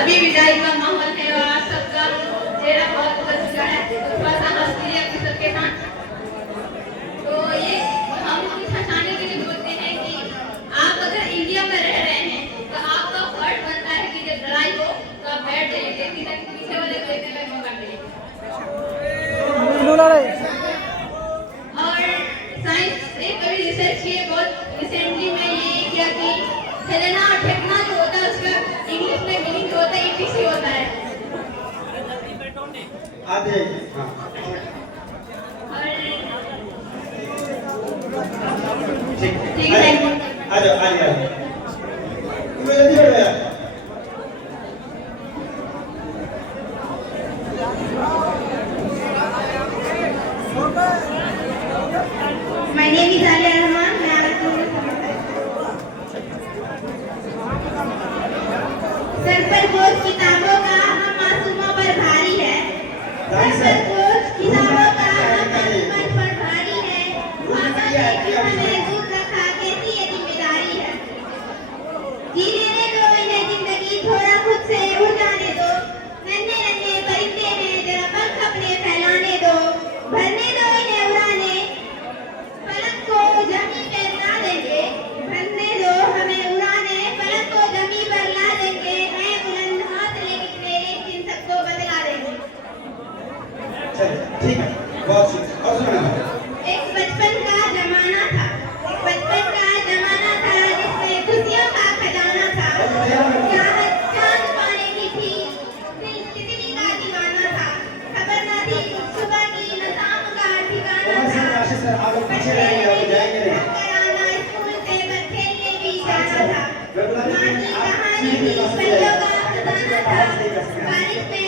अभी विदाई का माहौल है और आप सबका चेहरा बहुत बदल चुका है, थोड़ा सा हंस लीजिए अपने सबके साथ। तो ये हम कुछ हंसाने के लिए बोलते हैं कि आप अगर इंडिया में रह रहे हैं तो आपका फर्ज बनता है कि जब लड़ाई हो तो आप बैठ जाइए, देखिए ताकि पीछे वाले को देखने का मौका मिले। और साइंस एक कभी रिसर्च किए बहुत रिसेंटली में ये किया कि ठेलना और ठेकना जो होता है उसका इंग्लिश में मीनिंग जो होता है ईटीसी होता है। आते ठीक है आ जाओ आ जाओ तुम्हें जल्दी हो गया। My name is Alia Rahman. मैं आरती में सर पर बोझ किताबों का हम मासूमों पर भारी है। सर पर बोझ किताबों का हम मासूमों पर भारी है। माता ने हमें दूर रखा, कैसी ये जिम्मेदारी है। जीने दो इन्हें जिंदगी, थोड़ा खुद से उड़ जाने दो। नन्हे नन्हे परिंदे हैं, जरा पंख अपने फैलाने दो। भरने दो इन्हें उड़ाने, पलक को जमी पर ला देंगे। भरने दो हमें उड़ाने, पलक को जमी पर ला देंगे। है बुलंद हाथ लेकिन मेरे इन सबको बदला देंगे। ठीक है बहुत शुक्रिया। और सुना एक बचपन का जमाना था, एक बचपन का जमाना था जिसमें खुशियों का खजाना था। चाहत चांद पाने की थी, दिल तितली का दीवाना था। खबर न थी सुबह की, न शाम का ठिकाना था। पीछे रहेंगे आगे जाएंगे नहीं। कराना स्कूल से बस खेलने भी जाना था। माँ की कहानी थी, परियों का खजाना था। बारिश में